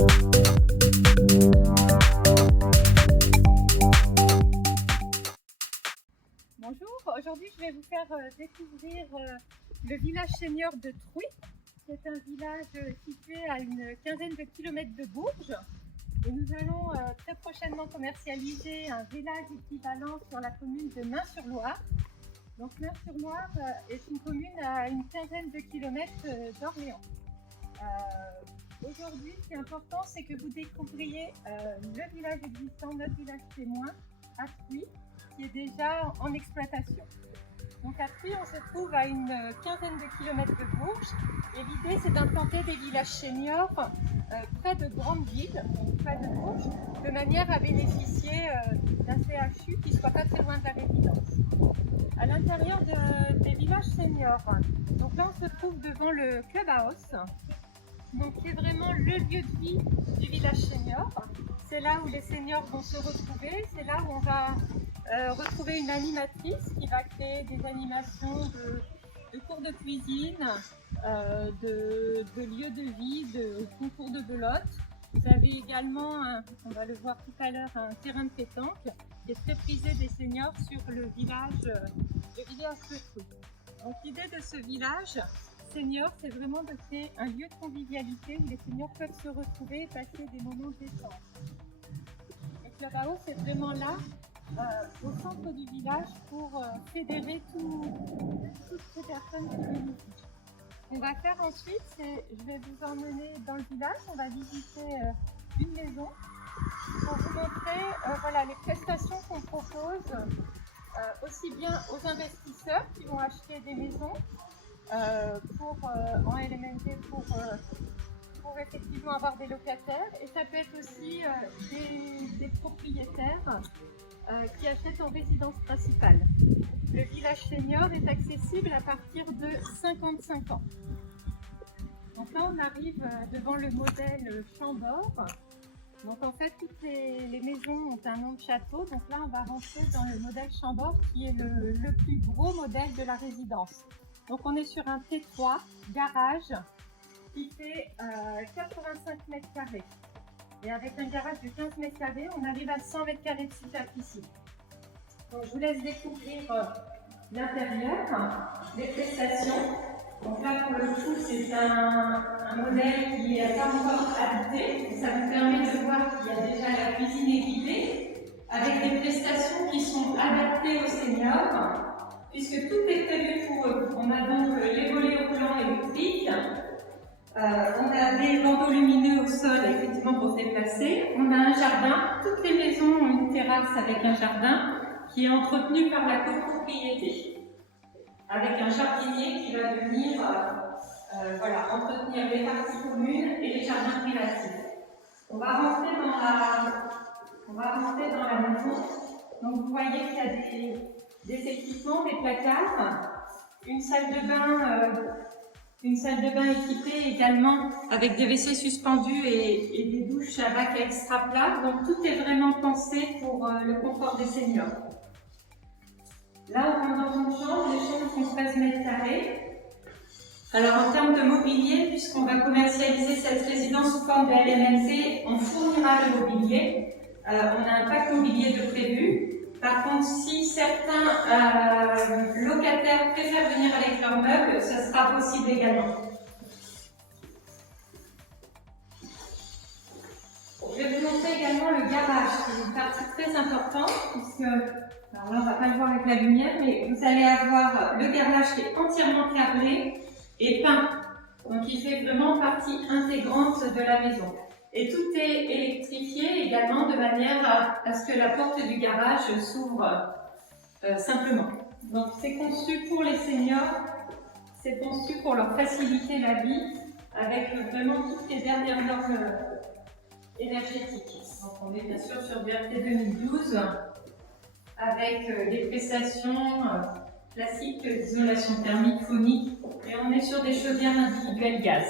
Bonjour, aujourd'hui je vais vous faire découvrir le village senior de Trouy. C'est un village situé à une quinzaine de kilomètres de Bourges. Et nous allons très prochainement commercialiser un village équivalent sur la commune de Mains-sur-Loire. Donc Mains-sur-Loire est une commune à une quinzaine de kilomètres d'Orléans. Aujourd'hui, ce qui est important, c'est que vous découvriez le village existant, notre village témoin, à Trouy, qui est déjà en exploitation. Donc à Trouy, on se trouve à une quinzaine de kilomètres de Bourges et l'idée c'est d'implanter des villages seniors près de grandes villes, donc près de Bourges, de manière à bénéficier d'un CHU qui ne soit pas très loin de la résidence. À l'intérieur des villages seniors, donc là on se trouve devant le clubhouse, donc c'est vraiment le lieu de vie du village senior. C'est là où les seniors vont se retrouver, c'est là où on va retrouver une animatrice qui va créer des animations de cours de cuisine, de lieux de vie, de concours de belote. Vous avez également, on va le voir tout à l'heure, un terrain de pétanque qui est très prisé des seniors sur le village de Trouy. Donc l'idée de ce village senior, c'est vraiment de créer un lieu de convivialité où les seniors peuvent se retrouver et passer des moments détente. Le clubhouse, c'est vraiment là, au centre du village, pour fédérer toutes ces personnes qui viennent ici. Ce qu'on va faire ensuite, c'est je vais vous emmener dans le village, on va visiter une maison pour vous montrer voilà, les prestations qu'on propose aussi bien aux investisseurs qui vont acheter des maisons en LMNP pour effectivement avoir des locataires, et ça peut être aussi des propriétaires qui achètent en résidence principale. Le village senior est accessible à partir de 55 ans. Donc là on arrive devant le modèle Chambord. Donc en fait toutes les maisons ont un nom de château, donc là on va rentrer dans le modèle Chambord qui est le plus gros modèle de la résidence. Donc on est sur un T3 garage qui fait 85 mètres carrés. Et avec un garage de 15 mètres carrés, on arrive à 100 mètres carrés de superficie. Donc je vous laisse découvrir l'intérieur, les prestations. Donc là pour le coup c'est un modèle qui n'est pas encore habité. Ça vous permet de voir qu'il y a déjà la cuisine équipée avec des prestations qui sont adaptées aux seniors, puisque tout est prévu pour eux. On a donc les volets roulants électriques, on a des bandeaux lumineux au sol effectivement pour se déplacer, on a un jardin, toutes les maisons ont une terrasse avec un jardin qui est entretenu par la copropriété, avec un jardinier qui va venir voilà, entretenir les parties communes et les jardins privatifs. On va rentrer dans la maison. Donc vous voyez qu'il y a des équipements, des placards, une salle de bain équipée également avec des WC suspendus et des douches à bac extra plat. Donc tout est vraiment pensé pour le confort des seniors. Là on rentre dans une chambre, les chambres font 13 mètres carrés. Alors en termes de mobilier, puisqu'on va commercialiser cette résidence sous forme de LMNP, on fournira le mobilier. On a un pack mobilier de prévu. Par contre, si certains locataires préfèrent venir avec leurs meubles, ce sera possible également. Je vais vous montrer également le garage, qui est une partie très importante, puisque, alors là on ne va pas le voir avec la lumière, mais vous allez avoir le garage qui est entièrement câblé et peint. Donc il fait vraiment partie intégrante de la maison. Et tout est électrifié également de manière à ce que la porte du garage s'ouvre simplement. Donc c'est conçu pour les seniors, c'est conçu pour leur faciliter la vie avec vraiment toutes les dernières normes énergétiques. Donc on est bien sûr sur BRT 2012 avec des prestations classiques d'isolation thermique, phonique, et on est sur des chaudières individuelles gaz.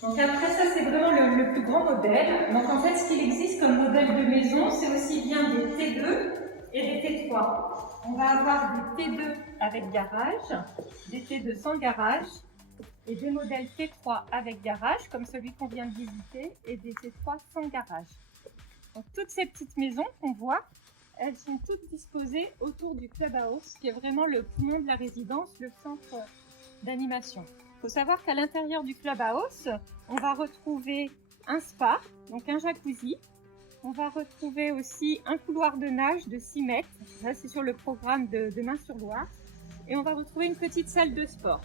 Donc après ça, c'est vraiment le plus grand modèle. Donc en fait, ce qu'il existe comme modèle de maison, c'est aussi bien des T2 et des T3. On va avoir des T2 avec garage, des T2 sans garage, et des modèles T3 avec garage, comme celui qu'on vient de visiter, et des T3 sans garage. Donc, toutes ces petites maisons qu'on voit, elles sont toutes disposées autour du clubhouse, qui est vraiment le poumon de la résidence, le centre d'animation. Il faut savoir qu'à l'intérieur du clubhouse, on va retrouver un spa, donc un jacuzzi. On va retrouver aussi un couloir de nage de 6 mètres. Là, c'est sur le programme de Main-sur-Loire. Et on va retrouver une petite salle de sport.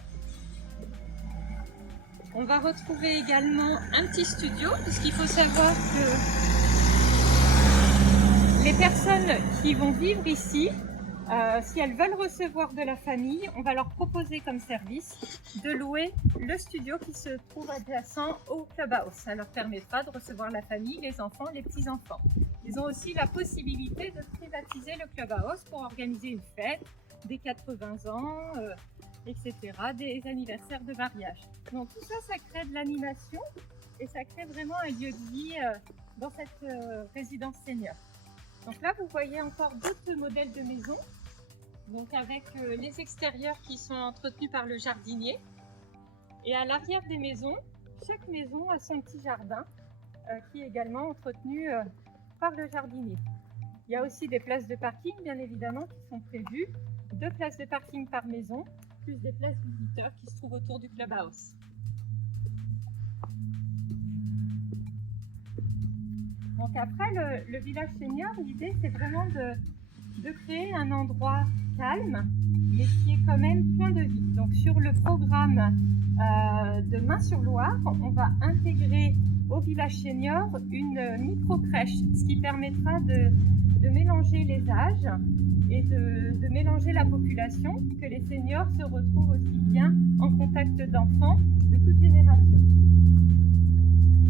On va retrouver également un petit studio, puisqu'il faut savoir que les personnes qui vont vivre ici, si elles veulent recevoir de la famille, on va leur proposer comme service de louer le studio qui se trouve adjacent au clubhouse. Ça leur permettra de recevoir la famille, les enfants, les petits-enfants. Ils ont aussi la possibilité de privatiser le clubhouse pour organiser une fête, des 80 ans, etc., des anniversaires de mariage. Donc tout ça, ça crée de l'animation et ça crée vraiment un lieu de vie dans cette résidence senior. Donc là, vous voyez encore d'autres modèles de maisons, donc avec les extérieurs qui sont entretenus par le jardinier. Et à l'arrière des maisons, chaque maison a son petit jardin qui est également entretenu par le jardinier. Il y a aussi des places de parking, bien évidemment, qui sont prévues. 2 places de parking par maison, plus des places visiteurs qui se trouvent autour du clubhouse. Donc après le village senior, l'idée c'est vraiment de créer un endroit calme, mais qui est quand même plein de vie. Donc sur le programme de Main-sur-Loire, on va intégrer au village senior une micro-crèche, ce qui permettra de mélanger les âges et de mélanger la population, que les seniors se retrouvent aussi bien en contact d'enfants de toute génération.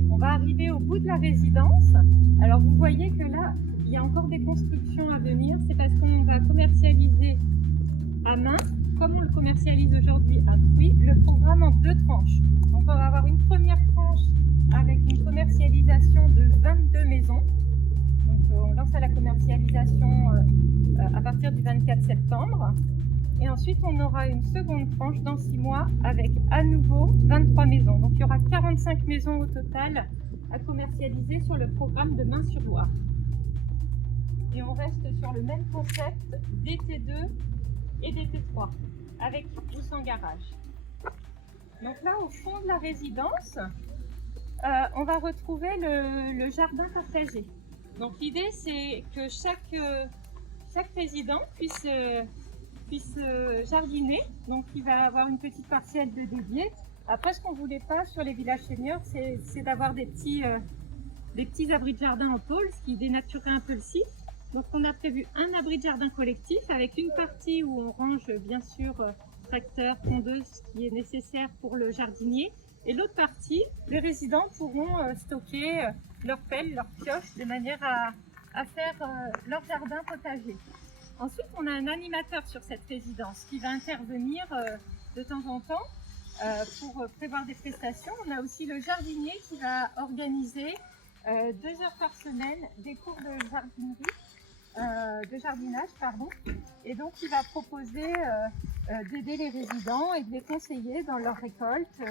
On va arriver au bout de la résidence. Alors vous voyez que là, il y a encore des constructions à venir. C'est parce qu'on va commercialiser à main, comme on le commercialise aujourd'hui à Pruy, le programme en 2 tranches. Donc on va avoir une première tranche avec une commercialisation de 22 maisons. Donc on lance à la commercialisation à partir du 24 septembre. Et ensuite, on aura une seconde tranche dans 6 mois avec à nouveau 23 maisons. Donc il y aura 45 maisons au total à commercialiser sur le programme de Main-sur-Loire. Et on reste sur le même concept DT2 et DT3, avec ou sans garage. Donc là, au fond de la résidence, on va retrouver le jardin partagé. Donc l'idée, c'est que chaque résident puisse jardiner. Donc il va avoir une petite parcelle de dédiée. Après, ce qu'on ne voulait pas sur les villages seniors, c'est d'avoir des petits abris de jardin en tôle, ce qui dénaturerait un peu le site. Donc on a prévu un abri de jardin collectif avec une partie où on range bien sûr tracteur, tondeuse, ce qui est nécessaire pour le jardinier. Et l'autre partie, les résidents pourront stocker leurs pelles, leurs pioches, de manière à faire leur jardin potager. Ensuite, on a un animateur sur cette résidence qui va intervenir de temps en temps pour prévoir des prestations. On a aussi le jardinier qui va organiser 2 heures par semaine des cours de jardinage, et donc il va proposer d'aider les résidents et de les conseiller dans leur récolte.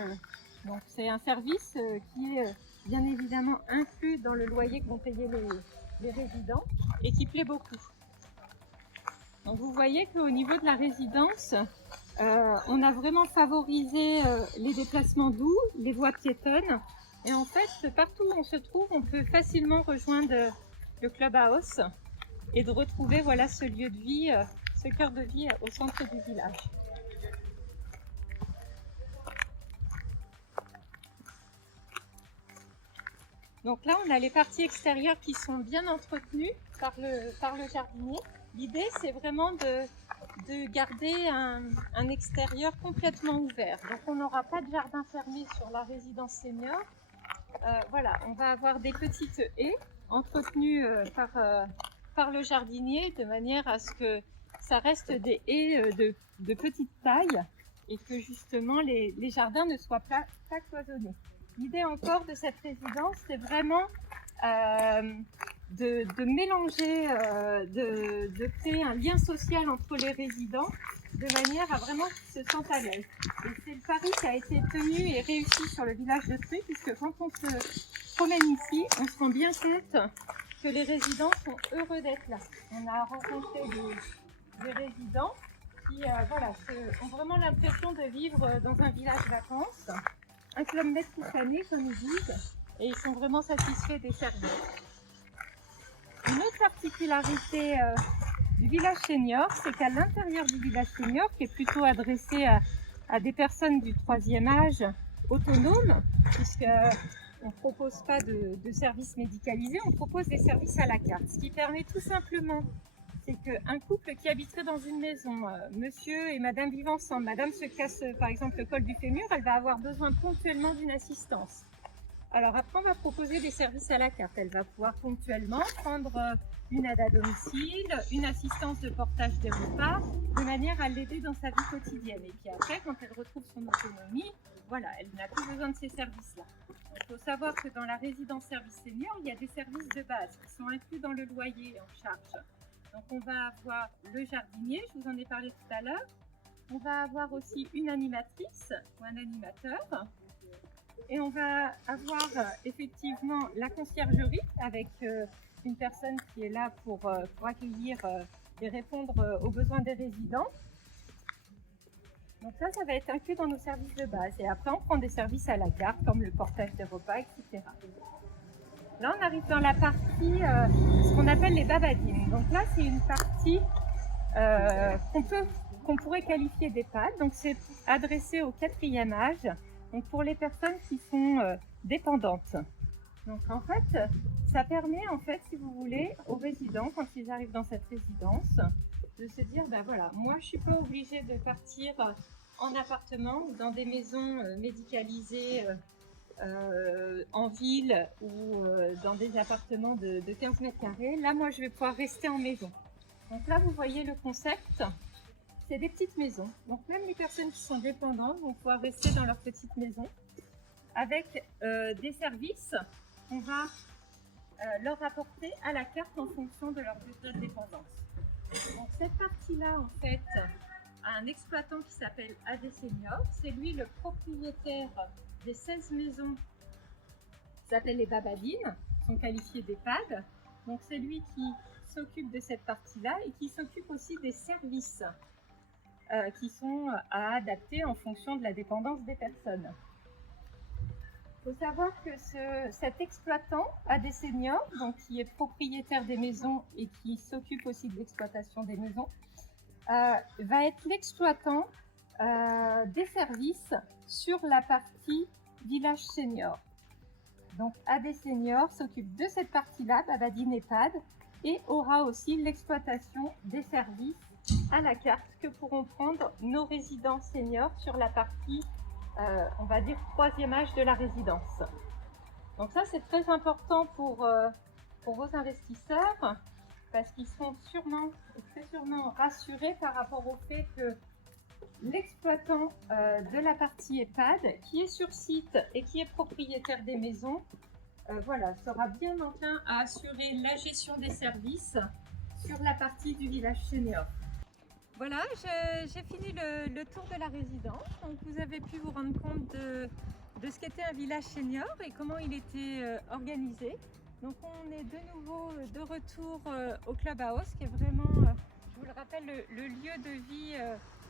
Donc c'est un service qui est bien évidemment inclus dans le loyer que vont payer les résidents et qui plaît beaucoup. Donc vous voyez qu'au niveau de la résidence, on a vraiment favorisé les déplacements doux, les voies piétonnes. Et en fait, partout où on se trouve, on peut facilement rejoindre le clubhouse et de retrouver voilà, ce lieu de vie, ce cœur de vie au centre du village. Donc là, on a les parties extérieures qui sont bien entretenues par le jardinier. L'idée, c'est vraiment de garder un extérieur complètement ouvert. Donc on n'aura pas de jardin fermé sur la résidence senior. Voilà, on va avoir des petites haies entretenues par le jardinier de manière à ce que ça reste des haies de petite taille et que justement les jardins ne soient pas cloisonnés. L'idée encore de cette résidence, c'est vraiment de mélanger, de créer un lien social entre les résidents de manière à vraiment qu'ils se sentent à l'aise. Et c'est le pari qui a été tenu et réussi sur le village de Truy, puisque quand on se promène ici, on se rend bien compte que les résidents sont heureux d'être là. On a rencontré des résidents qui ont vraiment l'impression de vivre dans un village vacances, un club med toute l'année, comme ils disent, et ils sont vraiment satisfaits des services. Une autre particularité du village senior, c'est qu'à l'intérieur du village senior, qui est plutôt adressé à des personnes du 3e âge autonomes, puisqu'on ne propose pas de services médicalisés, on propose des services à la carte. Ce qui permet tout simplement, c'est qu'un couple qui habiterait dans une maison, monsieur et madame vivent ensemble, madame se casse par exemple le col du fémur, elle va avoir besoin ponctuellement d'une assistance. Alors après, on va proposer des services à la carte. Elle va pouvoir ponctuellement prendre une aide à domicile, une assistance de portage des repas, de manière à l'aider dans sa vie quotidienne. Et puis après, quand elle retrouve son autonomie, voilà, elle n'a plus besoin de ces services-là. Il faut savoir que dans la résidence service senior, il y a des services de base qui sont inclus dans le loyer en charge. Donc on va avoir le jardinier, je vous en ai parlé tout à l'heure. On va avoir aussi une animatrice ou un animateur. Et on va avoir effectivement la conciergerie avec une personne qui est là pour accueillir et répondre aux besoins des résidents. Donc ça va être inclus dans nos services de base. Et après, on prend des services à la carte, comme le portage des repas, etc. Là, on arrive dans la partie, ce qu'on appelle les babadines. Donc là, c'est une partie qu'on pourrait qualifier d'EHPAD. Donc c'est adressé au 4e âge. Donc pour les personnes qui sont dépendantes. Donc en fait, ça permet si vous voulez, aux résidents, quand ils arrivent dans cette résidence, de se dire, ben voilà, moi je suis pas obligée de partir en appartement ou dans des maisons médicalisées en ville ou dans des appartements de 15 mètres carrés. Là, moi je vais pouvoir rester en maison. Donc là, vous voyez le concept. C'est des petites maisons, donc même les personnes qui sont dépendantes vont pouvoir rester dans leur petite maison avec des services qu'on va leur apporter à la carte en fonction de leur degré de dépendance. Donc cette partie-là, en fait, a un exploitant qui s'appelle AD Senior, c'est lui le propriétaire des 16 maisons qui s'appellent les babadines, qui sont qualifiées d'EHPAD, donc c'est lui qui s'occupe de cette partie-là et qui s'occupe aussi des services qui sont à adapter en fonction de la dépendance des personnes. Il faut savoir que cet exploitant AD Senior, donc qui est propriétaire des maisons et qui s'occupe aussi de l'exploitation des maisons, va être l'exploitant des services sur la partie village senior. Donc AD Senior s'occupe de cette partie-là, babadine EHPAD, et aura aussi l'exploitation des services à la carte que pourront prendre nos résidents seniors sur la partie, on va dire, 3e âge de la résidence. Donc ça, c'est très important pour vos investisseurs parce qu'ils seront très sûrement rassurés par rapport au fait que l'exploitant de la partie EHPAD qui est sur site et qui est propriétaire des maisons sera bien enclin à assurer la gestion des services sur la partie du village senior. Voilà, j'ai fini le tour de la résidence. Donc vous avez pu vous rendre compte de ce qu'était un village senior et comment il était organisé. Donc on est de nouveau de retour au Clubhouse qui est vraiment, je vous le rappelle, le lieu de vie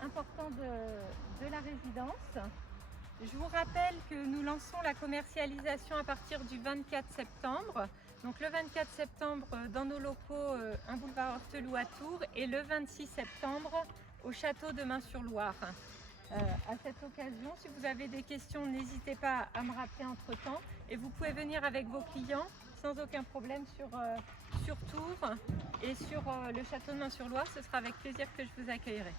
important de la résidence. Je vous rappelle que nous lançons la commercialisation à partir du 24 septembre. Donc le 24 septembre dans nos locaux, un boulevard Hortelou à Tours, et le 26 septembre au château de Main-sur-Loire. À cette occasion, si vous avez des questions, n'hésitez pas à me rappeler entre temps. Et vous pouvez venir avec vos clients sans aucun problème sur Tours et sur le château de Main-sur-Loire. Ce sera avec plaisir que je vous accueillerai.